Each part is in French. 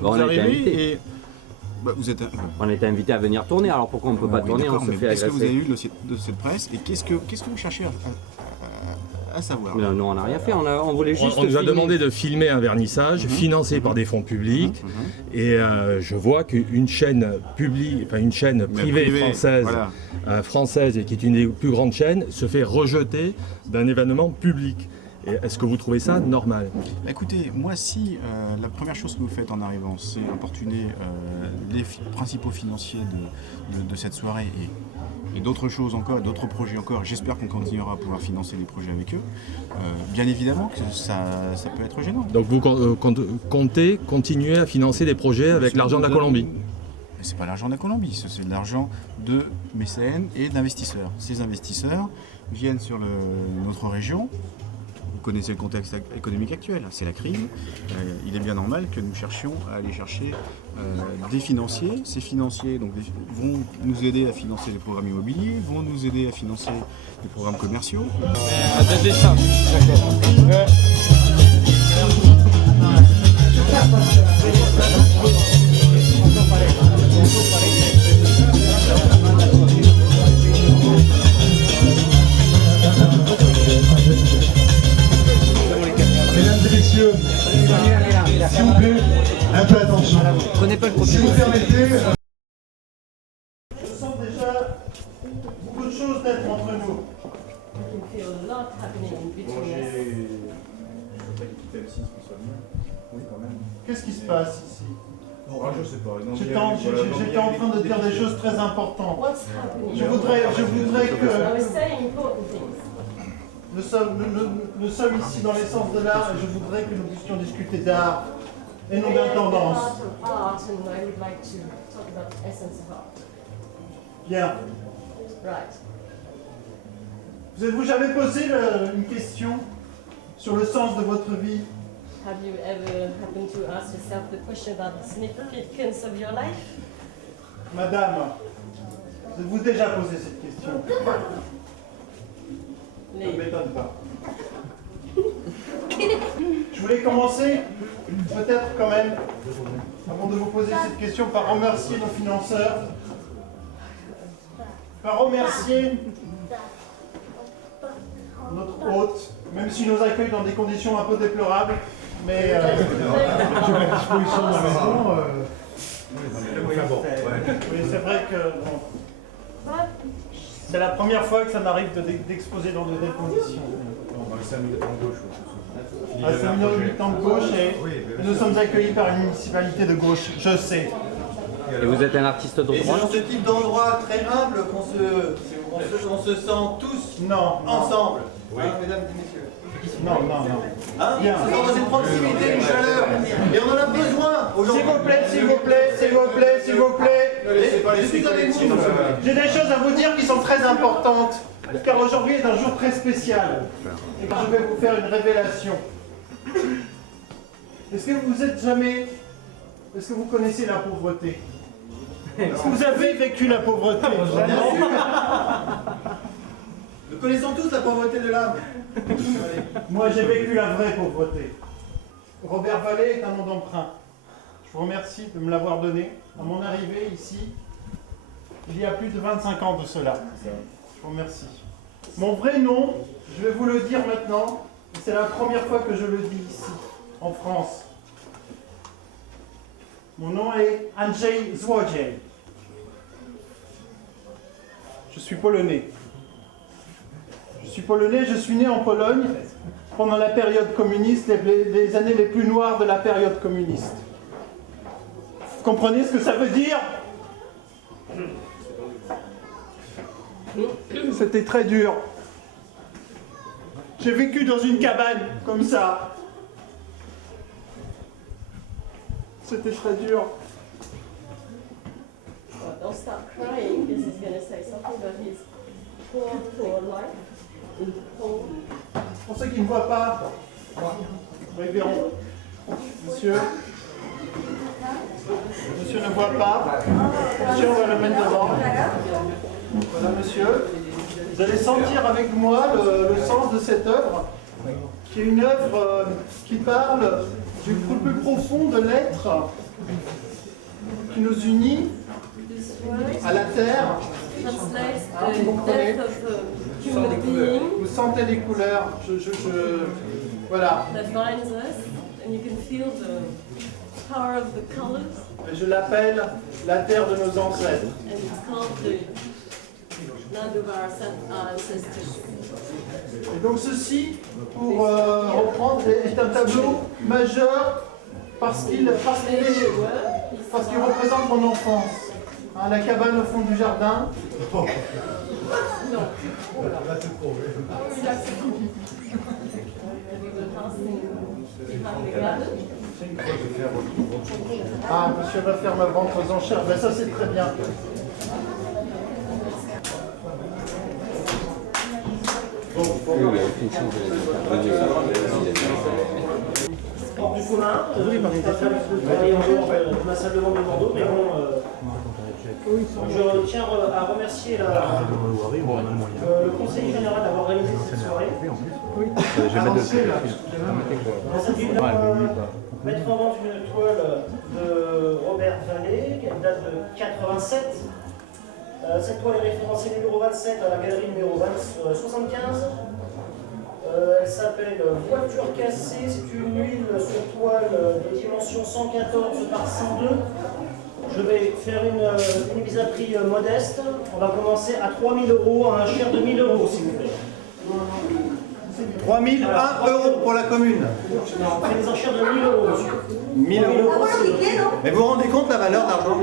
Bon, vous arrivez et... vous êtes... On a été invité à venir tourner, alors pourquoi on ne peut pas tourner? On se fait Est-ce que vous avez agresser. eu le dossier de presse et qu'est-ce que vous cherchez à savoir? Non, on n'a rien fait, on voulait juste On nous a filmer. demandé de filmer un vernissage financé par des fonds publics et je vois qu'une chaîne publique, enfin une chaîne privée française, voilà. française et qui est une des plus grandes chaînes, se fait rejeter d'un événement public. Est-ce que vous trouvez ça normal? Écoutez, moi si la première chose que vous faites en arrivant, c'est importuner les principaux financiers de cette soirée et d'autres choses encore, d'autres projets encore, j'espère qu'on continuera à pouvoir financer les projets avec eux, bien évidemment que ça peut être gênant. Donc vous comptez continuer à financer des projets avec l'argent de la Colombie? C'est pas l'argent de la Colombie, c'est de l'argent de mécènes et d'investisseurs. Ces investisseurs viennent sur notre région. Vous connaissez le contexte économique actuel, c'est la crise. Il est bien normal que nous cherchions à aller chercher des financiers. Ces financiers donc, vont nous aider à financer les programmes immobiliers, vont nous aider à financer les programmes commerciaux. Mesdames et messieurs, s'il vous plaît, un peu attention. Si vous permettez, je sens déjà beaucoup de choses d'être entre nous. Qu'est-ce qui se passe ici? Je sais pas. J'étais en train de dire des choses très importantes. Je voudrais que... Nous sommes ici dans l'essence de l'art et je voudrais que nous puissions discuter d'art et non d'intendance. Bien. Vous avez-vous jamais posé une question sur le sens de votre vie? Have you ever happened to ask yourself the question about the significance of your life? Madame, vous avez-vous déjà posé cette question? Ça ne m'étonne pas. Je voulais commencer, peut-être quand même, avant de vous poser cette question, par remercier nos financeurs, par remercier notre hôte, même s'il nous accueille dans des conditions un peu déplorables, mais j'ai ma disposition dans la maison. Oui, c'est vrai que bon, c'est la première fois que ça m'arrive d'exposer dans de telles conditions. Dans les 5 minutes en gauche. À 5 minutes de gauche et nous sommes accueillis par une municipalité de gauche, je sais. Et vous êtes un artiste de Et c'est droit? dans ce type d'endroit très humble qu'on se sent tous ensemble. Oui. Hein, mesdames et messieurs. Non. Hein, Bien. c'est dans une proximité, une chaleur. Et on en a besoin aujourd'hui. S'il vous plaît. Je suis avec vous. J'ai des choses à vous dire qui sont très importantes, car aujourd'hui est un jour très spécial. Et que je vais vous faire une révélation. Est-ce que vous connaissez la pauvreté? Est-ce que vous avez vécu la pauvreté? Nous connaissons tous la pauvreté de l'âme. Moi, j'ai vécu la vraie pauvreté. Robert Vallée est un nom d'emprunt. Je vous remercie de me l'avoir donné à mon arrivée ici, il y a plus de 25 ans de cela. Je vous remercie. Mon vrai nom, je vais vous le dire maintenant, et c'est la première fois que je le dis ici, en France. Mon nom est Andrzej Złodziej. Je suis polonais. Je suis né en Pologne pendant la période communiste, les années les plus noires de la période communiste. Vous comprenez ce que ça veut dire? C'était très dur. J'ai vécu dans une cabane comme ça. C'était très dur. Don't stop crying because he's going to say something about his poor life. Pour ceux qui ne voient pas, révérend, monsieur ne voit pas. Monsieur, on va le mettre devant. Voilà, monsieur. Vous allez sentir avec moi le sens de cette œuvre, qui est une œuvre qui parle du plus profond de l'être qui nous unit This word à la terre. translates Ah, vous the comprenez? death of a human being Vous sentez les couleurs. Voilà. that binds us, and you can feel the power of the colors, Et je l'appelle la terre de nos ancêtres. and it's called the land of our ancestors. Et donc ceci, pour reprendre, est un tableau majeur parce qu'il représente mon enfance. Hein, la cabane au fond du jardin. Ah, monsieur va faire ma vente aux enchères. Ben ça c'est très bien. Hors du commun, pas faire le travail en dehors de ma salle de vente de Bordeaux, mais bon, je tiens à remercier le conseil général d'avoir réalisé cette soirée. Dans cette ville, mettre en vente une toile de Robert Vallée, qui date de 87. Cette toile est référencée numéro 27 à la galerie numéro 75. Elle s'appelle Voiture cassée, c'est une huile sur toile de dimension 114 par 102. Je vais faire une mise à prix modeste. On va commencer à 3 000 €, à un cher de 1 000 €, s'il vous plaît. 3 001 € pour la commune. Non, on fait des enchères de 1 000 €, monsieur. 1 000 €. Mais vous vous rendez compte la valeur d'argent?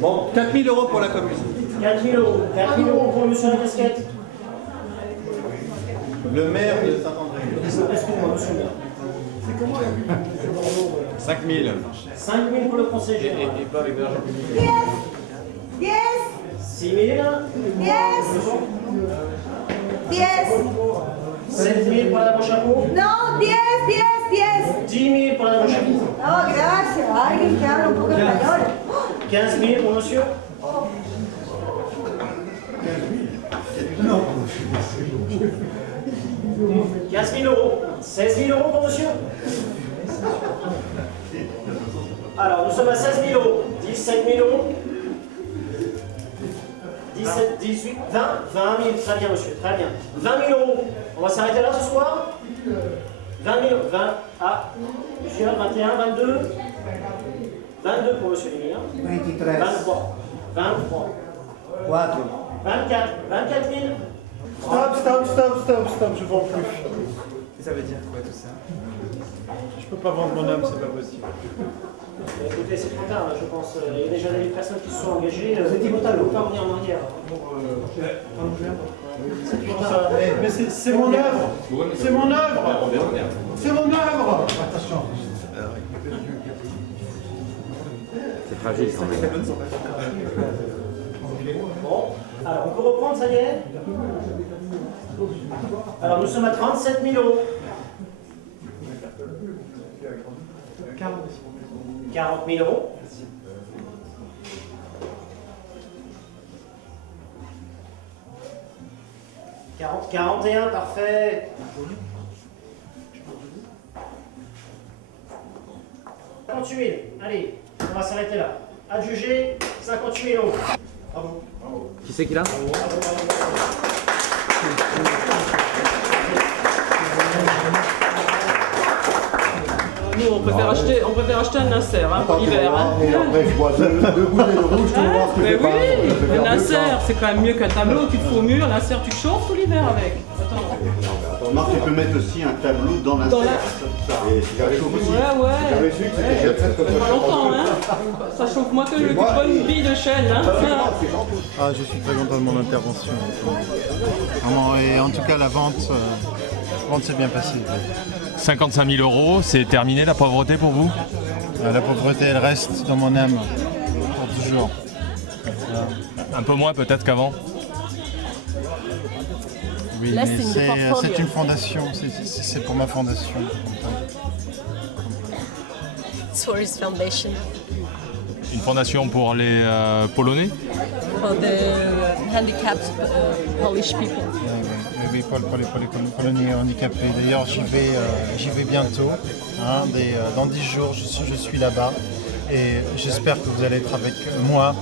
Bon, 4 000 € pour la commune. 4 000 €. 4 000 € pour monsieur la casquette. Le maire de Saint-André. Excusez-moi, monsieur le maire. 5 000. 5 000 pour le conseil général. Et pas avec de l'argent. 6 000. 7 000 pour la dame au chapeau. No, 10. 10 000 pour la dame au chapeau. No, gracias. Alguien que habla un poco español. 15 000 pour monsieur. Non. 15 000 €. 16 000 € pour monsieur. Alors, nous sommes à 16 000 €. 17 000 €. 17, 18, 20, 20 000. Très bien, monsieur. Très bien. 20 000 €. On va s'arrêter là ce soir. 20 000, 20, ah, monsieur, 21, 22. 22 pour monsieur Lémire. 23. 23. 4. 24. 24 000. Stop, je vends plus. Ça veut dire quoi tout ça? Je peux pas vendre mon âme, c'est pas possible. Écoutez, c'est trop tard, là, je pense. Il y a déjà des personnes qui se sont engagées. Vous étiez total, vous ne pouvez pas revenir en arrière. C'est trop tard. Mais c'est mon œuvre. C'est mon œuvre. C'est mon œuvre. C'est tragique quand même. Bon, alors on peut reprendre, ça y est? Alors nous sommes à 37 000 €. 40 000 €. 41, parfait. 58 000, allez, on va s'arrêter là. Adjugé, 58 000 €. Bravo. Qui c'est qui l'a? Nous, on préfère acheter un Nasser pour l'hiver. Et après, je bois deux bouteilles de rouge pour voir ce que Mais c'est pas. oui, un Nasser, c'est quand même mieux qu'un tableau. Tu te fous au mur, Nasser, tu te chauffes tout l'hiver avec. Attends. Marc, tu peux mettre aussi un tableau dans la serre. Et si j'avais chaud aussi. Ouais. J'avais su que c'était presque comme Pas longtemps, hein. Ça chauffe moins que une bonne bille de chêne, hein. Ah, je suis très content de mon intervention. Vraiment, et en tout cas, la vente s'est bien passée. 55 000 €, c'est terminé la pauvreté pour vous? La pauvreté, elle reste dans mon âme pour toujours. Un peu moins peut-être qu'avant? Oui, Là, mais c'est une portfolio. c'est une fondation, c'est pour ma fondation. It's for his foundation, Une fondation pour les Polonais? for the handicapped Polish people. Oui, pour les Polonais handicapés. D'ailleurs, j'y vais bientôt. Dans 10 jours, je suis là-bas. Et j'espère que vous allez être avec moi.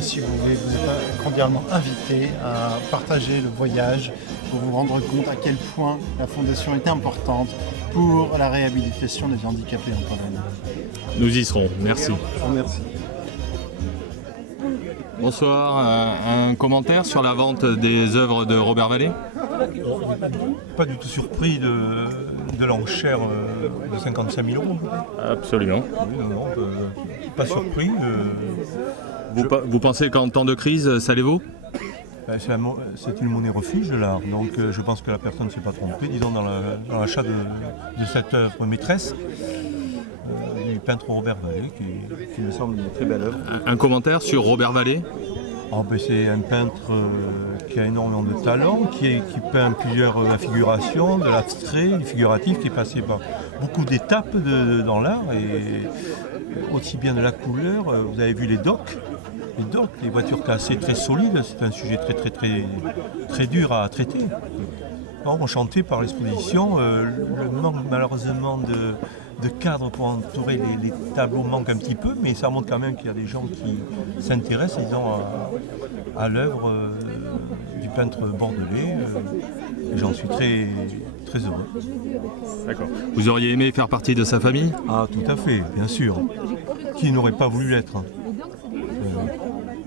Si vous voulez, vous êtes cordialement invité à partager le voyage pour vous rendre compte à quel point la Fondation est importante pour la réhabilitation des handicapés en Pologne. Nous y serons, merci. Je vous remercie. Bonsoir, un commentaire sur la vente des œuvres de Robert Vallée? Pas du tout surpris de l'enchère de 55 000 €. Absolument. Oui, non, pas surpris. Vous pensez qu'en temps de crise, ça les vaut? C'est une monnaie refuge l'art, donc je pense que la personne ne s'est pas trompée, disons, dans l'achat de cette œuvre maîtresse du peintre Robert Vallée, qui me semble une très belle œuvre. Un commentaire sur Robert Vallée? C'est un peintre qui a énormément de talent, qui peint plusieurs figurations, de l'abstrait, du figuratif, qui est passé par beaucoup d'étapes dans l'art, et aussi bien de la couleur. Vous avez vu les docks, les voitures cassées très solides, c'est un sujet très dur à traiter. Alors, enchanté par l'exposition, le manque malheureusement de cadre pour entourer les tableaux manque un petit peu, mais ça montre quand même qu'il y a des gens qui s'intéressent, disons, à l'œuvre du peintre bordelais. Et j'en suis très heureux. D'accord. Vous auriez aimé faire partie de sa famille? Ah, tout à fait, bien sûr. Qui n'aurait pas voulu l'être?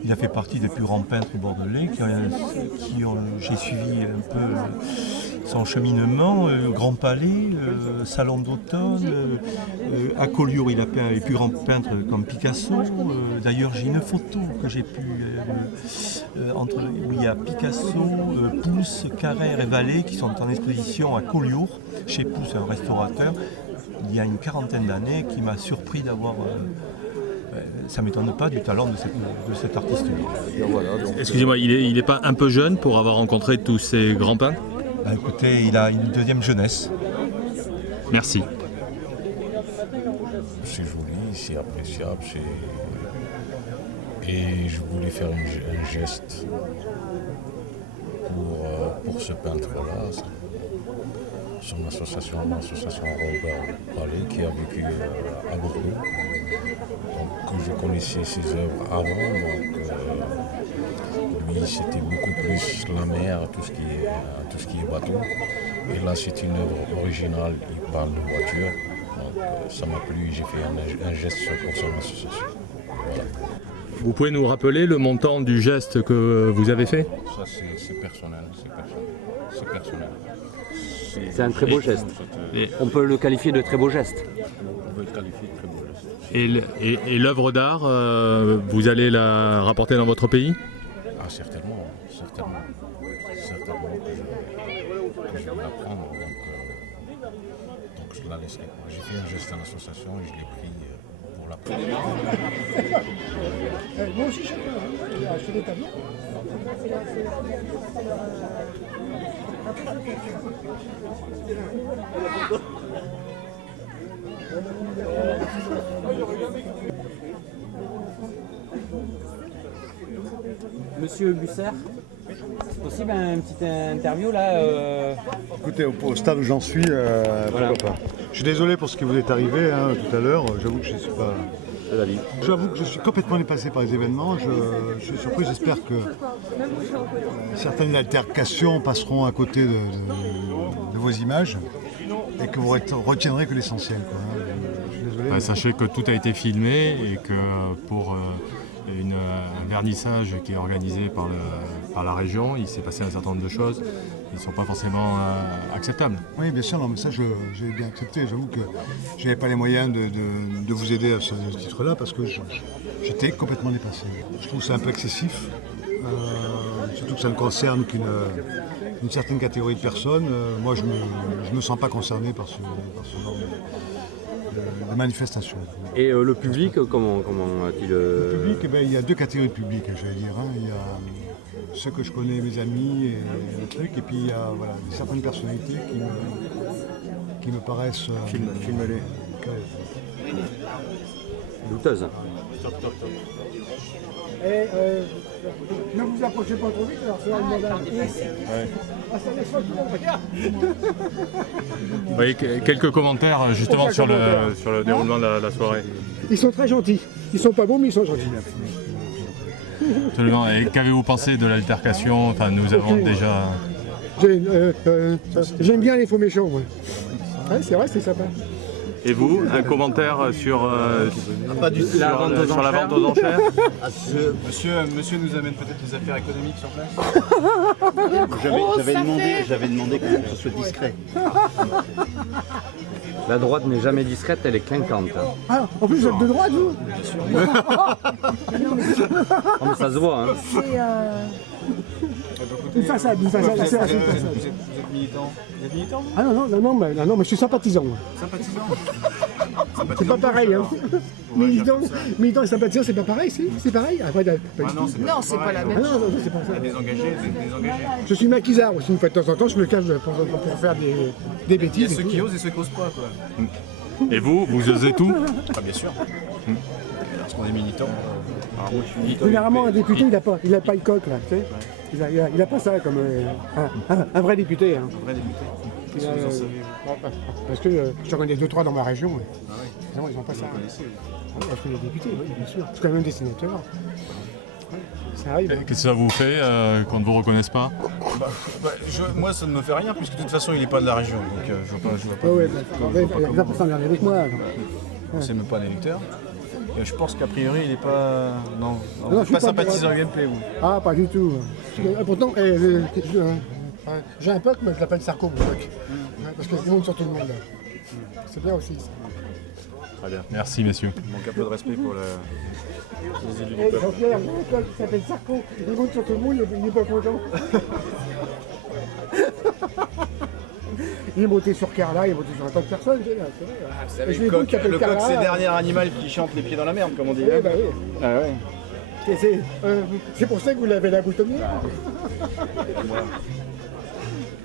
Il a fait partie des plus grands peintres bordelais j'ai suivi un peu son cheminement, Grand Palais, Salon d'automne, à Collioure il a peint les plus grands peintres comme Picasso. D'ailleurs j'ai une photo que j'ai pu où il y a Picasso, Pousse, Carrère et Vallée qui sont en exposition à Collioure, chez Pousse, un restaurateur, il y a une quarantaine d'années, qui m'a surpris d'avoir... ça ne m'étonne pas du talent de cet artiste-là. Excusez-moi, il n'est pas un peu jeune pour avoir rencontré tous ces grands peintres? Écoutez, il a une deuxième jeunesse. Merci. C'est joli, c'est appréciable, et je voulais faire un geste pour ce peintre-là. Son association, l'association Robert Vallée, qui a vécu à Bordeaux. Donc, je connaissais ses œuvres avant, donc lui c'était beaucoup plus la mer, tout ce qui est bateau. Et là c'est une œuvre originale, il parle de voiture, donc ça m'a plu, j'ai fait un geste pour son association. Voilà. Vous pouvez nous rappeler le montant du geste que vous avez fait? Ça c'est personnel, c'est personnel. C'est un très beau geste. On peut le qualifier de très beau geste. On peut le qualifier de très beau geste. Et l'œuvre d'art, vous allez la rapporter dans votre pays? Ah, certainement que je vais la prendre, donc je la laisserai. J'ai fait un geste à l'association et je l'ai pris pour la prendre. Moi aussi je peux acheter des tableaux. Monsieur Busser, c'est possible une petite interview là Écoutez, au stade où j'en suis, pourquoi pas. Je suis désolé pour ce qui vous est arrivé tout à l'heure, j'avoue que je ne suis pas... J'avoue que je suis complètement dépassé par les événements, je suis surpris, j'espère que certaines altercations passeront à côté de vos images et que vous retiendrez que l'essentiel. Je suis désolé. Sachez que tout a été filmé et que pour un vernissage qui est organisé par la région, il s'est passé un certain nombre de choses qui ne sont pas forcément acceptables. Oui, bien sûr, non, mais ça j'ai bien accepté. J'avoue que je n'avais pas les moyens de vous aider à ce titre-là parce que j'étais complètement dépassé. Je trouve ça un peu excessif, surtout que ça ne concerne qu'une certaine catégorie de personnes. Moi, je ne me sens pas concerné par ce genre de manifestation. Et le public, comment a-t-il... Le public, il y a deux catégories de public, je vais dire. Il y a ceux que je connais, mes amis et le truc, et puis il y a certaines personnalités qui me paraissent... Filme-les. Douteuses. Et ne vous approchez pas trop vite, alors c'est un modèle. Ah, ça laisse pas tout le monde. Vous voyez quelques commentaires justement sur le déroulement de la soirée. Ils sont très gentils. Ils sont pas beaux, mais ils sont gentils. Absolument. Et qu'avez-vous pensé de l'altercation? Enfin, nous avons déjà... J'aime bien les faux méchants, moi. Ouais, c'est vrai, c'est sympa. Et vous, un commentaire sur, la vente aux enchères? Monsieur nous amène peut-être les affaires économiques sur place. J'avais demandé que ce soit discret. La droite n'est jamais discrète, elle est clinquante. Ah, en plus, vous êtes de droite, vous? Bien sûr. Oh, mais ça se voit, hein. Une façade, Vous êtes militant? Vous êtes militant? Ah non, mais je suis sympathisant. Moi. Sympathisant? C'est pas pareil, hein. Militant et sympathisant, c'est pas pareil, si? C'est pareil? Après, non, c'est pas la même chose. Ah non, c'est pas ça. Il y a des engagés. Je suis maquisard aussi, une fois de temps en temps, je me cache pour faire des bêtises. Il y a ceux qui osent et ceux qui osent pas, quoi. Et vous osez tout? Ah, bien sûr. Parce qu'on est militant. Alors moi, je suis militant. Généralement, un député, il a pas le coq, là, tu sais. Il a pas ça comme un vrai député. Hein. Un vrai député. Parce que j'en connais 2-3 dans ma région. Ah oui. Non, ils n'ont pas ça. Vous Je connais des députés, oui, bien sûr. Je connais même des sénateurs. Ça arrive. Qu'est-ce que ça vous fait qu'on ne vous reconnaisse pas? Moi, ça ne me fait rien, puisque de toute façon, il n'est pas de la région. Donc, je vois pas. Ouais, il va pas s'emmerder avec moi. C'est même pas un électeur. Je pense qu'a priori, il n'est pas. Non, je suis pas sympathisant UMP, vous. Ah, pas du tout. Pourtant, j'ai un pote, mais je l'appelle Sarko, mon pote. Parce qu'il monte sur tout le monde. C'est bien aussi, ça. Très bien. Merci, messieurs. Il manque un peu de respect pour les élus du peuple. Jean-Pierre, mon pote qui s'appelle Sarko, il monte sur tout le monde, il n'est pas content. Il est monté sur Carla, il est monté sur un tas de personnes. Vous savez, le coq, c'est le dernier animal qui chante les pieds dans la merde, comme on dit. Oui, bah oui. Ah ouais. C'est pour ça que vous l'avez la boutonnière.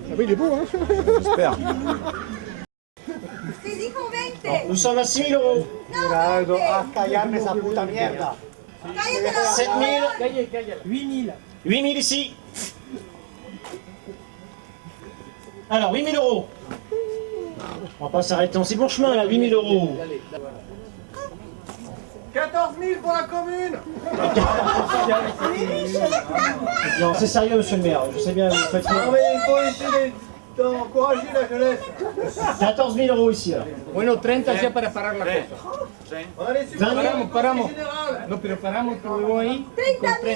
Ah oui, il est beau, hein. J'espère. Nous sommes à 6 000 euros. 7 000. 8 000. 8 000 ici. Alors, 8 000 euros. On va pas s'arrêter en si bon chemin, là. 8 000 euros. 14 000 pour la commune. Non, c'est sérieux, monsieur le maire. Je sais bien, vous faites Ah oui, il faut essayer d'encourager la jeunesse. 14 000 euros ici, alors. Bueno, 30 ya para parar la cosa. On a les subventions Paramos. générales. No, pero paramos, estuvimos ahí. 30 000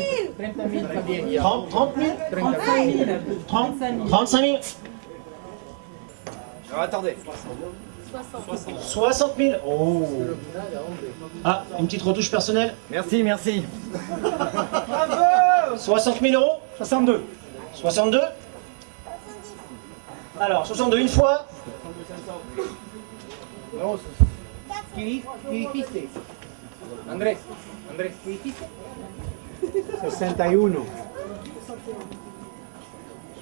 también. 30 000 35 000 Alors attendez. 60 000. Oh. Ah, une petite retouche personnelle. Merci. 60 000 euros. 62. 62. Alors, 62 une fois. ¿Qué dijiste? Andrés, ¿qué dijiste? 61.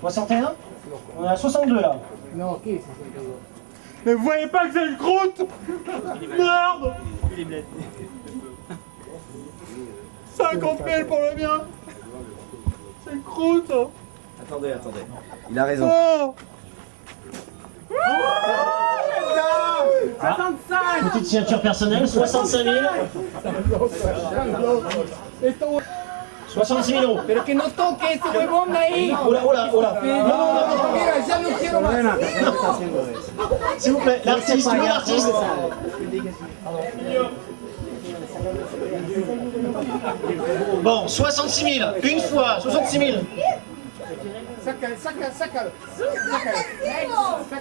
61. On est à 62 là. Non, ok, c'est Mais vous voyez pas que c'est une croûte? Merde! 50 000 pour le bien! C'est une croûte! Attendez. Il a raison. Oh! Petite signature personnelle, 65 000. 66 000 euros. Pero que no toque ese huevón de ahí. Oula. Non. Mira, ya no quiero más. S'il vous plaît, l'artiste, où est l'artiste? Bon, 66 000, une fois, 66 000. Saca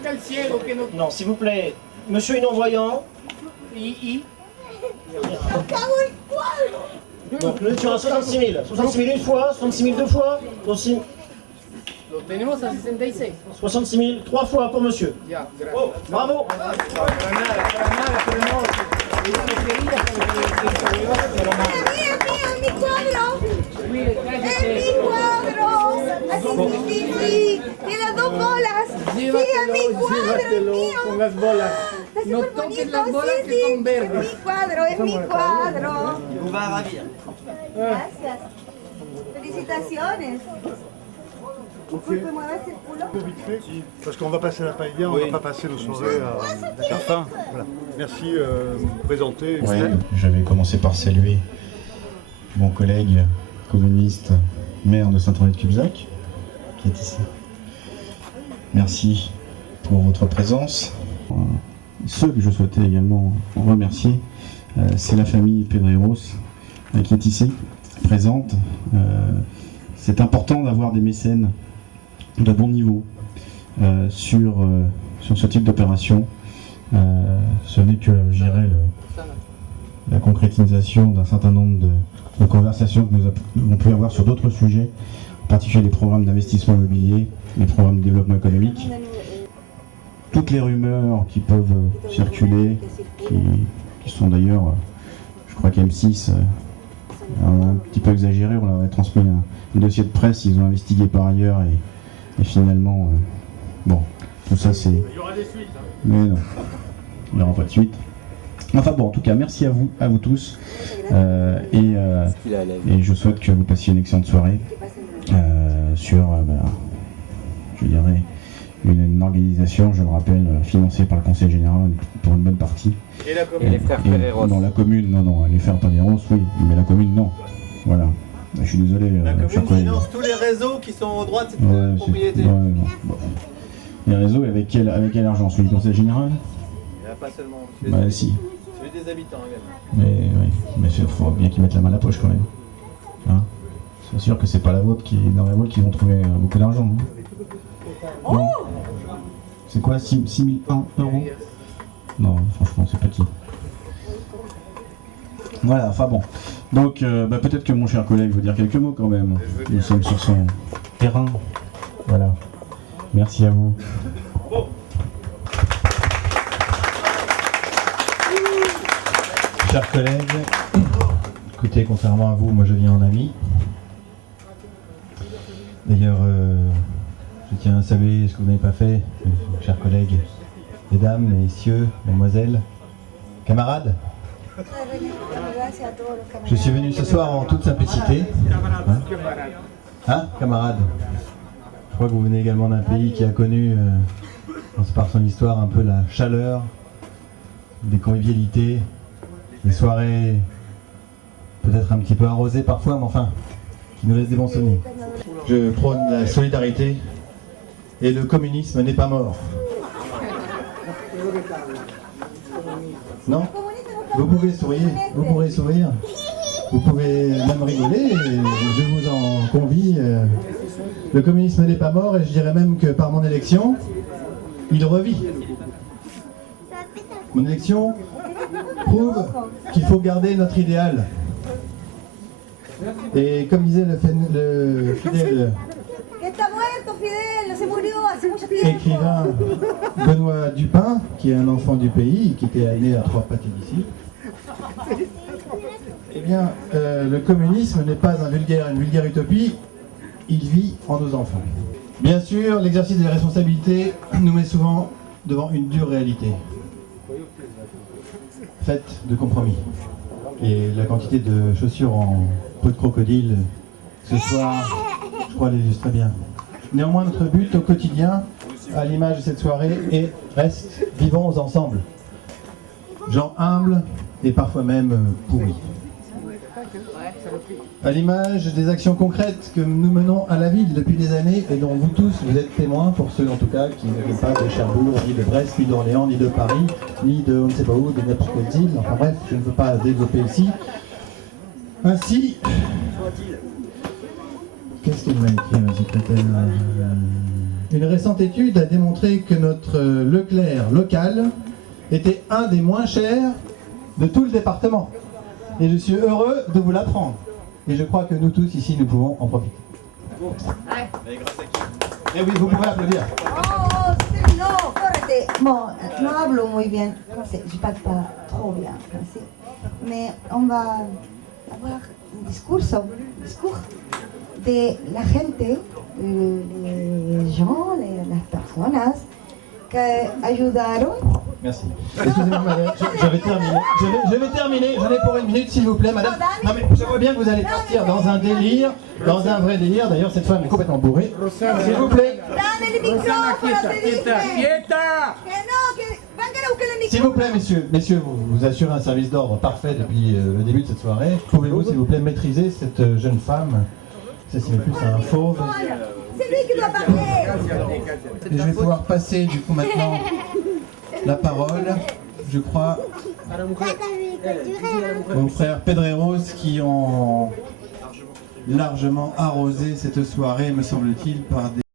el cielo, que no. Non, s'il vous plaît, monsieur est non-voyant. Donc nous étions à 66 000. 66 000 une fois, 66 000 deux fois, 66 Lo tenemos a 66. 66 000 trois fois pour monsieur. Ya, gracias. Oh, bravo. Para nada, pero no. Ella me quería mi cuadro. Mire, cállate. Es mi cuadro. Así, sí. Tiene 2 bolas. Sí, es mi cuadro. Con las bolas. Está No súper toques bonito, las bolas sí, que son verdes. Es mi cuadro. Vous va ravir. Gracias. Felicitaciones. Ok. Vite fait, parce qu'on va passer la paella, on ne va pas passer nos soirées à la fin. Voilà. Merci de me présenter. Ouais, je vais commencer par saluer mon collègue communiste, maire de Saint-André-de-Cubzac, qui est ici. Merci pour votre présence. Ceux que je souhaitais également remercier, c'est la famille Pedreros qui est ici, présente. C'est important d'avoir des mécènes de bon niveau sur ce type d'opération. Ce n'est que, je dirais, la concrétisation d'un certain nombre de conversations que nous avons pu avoir sur d'autres sujets, en particulier les programmes d'investissement immobilier, les programmes de développement économique. Toutes les rumeurs qui peuvent circuler, qui sont d'ailleurs, je crois qu'M6 a un petit peu exagéré, on leur a transmis un dossier de presse, ils ont investigué par ailleurs et finalement, bon, tout ça c'est... Il y aura des suites. Mais non, il n'y aura pas de suite. Enfin bon, en tout cas, merci à vous tous, et je souhaite que vous passiez une excellente soirée sur, je dirais, une organisation, je le rappelle, financée par le Conseil Général pour une bonne partie. Et la commune. Et les frères Pedreros. Non, la commune, non, les frères Pedreros, oui, mais la commune, non. Voilà. Je suis désolé, la cher commune collègue. finance tous les réseaux qui sont au droit de cette propriété. Ouais, non. Bon. Les réseaux, avec quel argent? Celui du Conseil Général? Il n'y en a pas seulement. Bah si. Celui des habitants également. Mais il faut bien qu'ils mettent la main à la poche quand même. Hein, c'est sûr que c'est pas la vôtre dans la vôtre qu'ils vont trouver beaucoup d'argent. Hein. Non. C'est quoi, 6001 euros? Non, franchement, c'est petit. Voilà, enfin bon. Donc, peut-être que mon cher collègue veut dire quelques mots quand même. Nous sommes sur son terrain. Voilà. Merci à vous. Chers collègues, écoutez, contrairement à vous, moi je viens en ami. D'ailleurs, je tiens à saluer ce que vous n'avez pas fait, chers collègues, mesdames, messieurs, mesdemoiselles, camarades. Je suis venu ce soir en toute simplicité. Hein, camarades? Je crois que vous venez également d'un pays qui a connu, par son histoire, un peu la chaleur, des convivialités, des soirées peut-être un petit peu arrosées parfois, mais enfin, qui nous laissent des bons souvenirs. Je prône la solidarité et le communisme n'est pas mort. Non? Vous pouvez sourire, vous pourrez sourire, vous pouvez même rigoler, et je vous en convie. Le communisme n'est pas mort et je dirais même que par mon élection, il revit. Mon élection prouve qu'il faut garder notre idéal. Et comme disait le fidèle écrivain Benoît Dupin, qui est un enfant du pays, qui était né à 3 pâtés d'ici, eh bien, le communisme n'est pas une vulgaire utopie, il vit en nos enfants. Bien sûr, l'exercice des responsabilités nous met souvent devant une dure réalité, faite de compromis. Et la quantité de chaussures en peau de crocodile ce soir, je crois, l'illustre très bien. Néanmoins, notre but au quotidien, à l'image de cette soirée, reste vivons ensemble. Gens humbles et parfois même pourris. À l'image des actions concrètes que nous menons à la ville depuis des années et dont vous tous, vous êtes témoins, pour ceux en tout cas qui ne viennent pas de Cherbourg, ni de Brest, ni d'Orléans, ni de Paris, ni de on ne sait pas où, de n'importe quelle île. Enfin bref, je ne veux pas développer ici. Ainsi, qu'est-ce qu'il m'a écrit, ma secrétaire? Une récente étude a démontré que notre Leclerc local était un des moins chers de tout le département. Et je suis heureux de vous l'apprendre. Et je crois que nous tous ici, nous pouvons en profiter. Et oui, vous pouvez applaudir. Oh, no, espérate. Bon, no hablo muy bien français, je parle pas trop bien français, mais on va avoir un discours de la gente, les gens, las personas que ayudaron Merci. Excusez-moi, madame, je vais terminer. Je vais terminer, j'en ai pour une minute, s'il vous plaît, madame. Non, mais je vois bien que vous allez partir dans un délire, dans un vrai délire. D'ailleurs, cette femme est complètement bourrée. S'il vous plaît. S'il vous plaît, messieurs, vous assurez un service d'ordre parfait depuis le début de cette soirée. Pouvez-vous, s'il vous plaît, maîtriser cette jeune femme? C'est plus un fauve. C'est lui qui doit parler. Et je vais pouvoir passer du coup maintenant la parole, je crois, aux frères Pedreros qui ont largement arrosé cette soirée, me semble-t-il, par des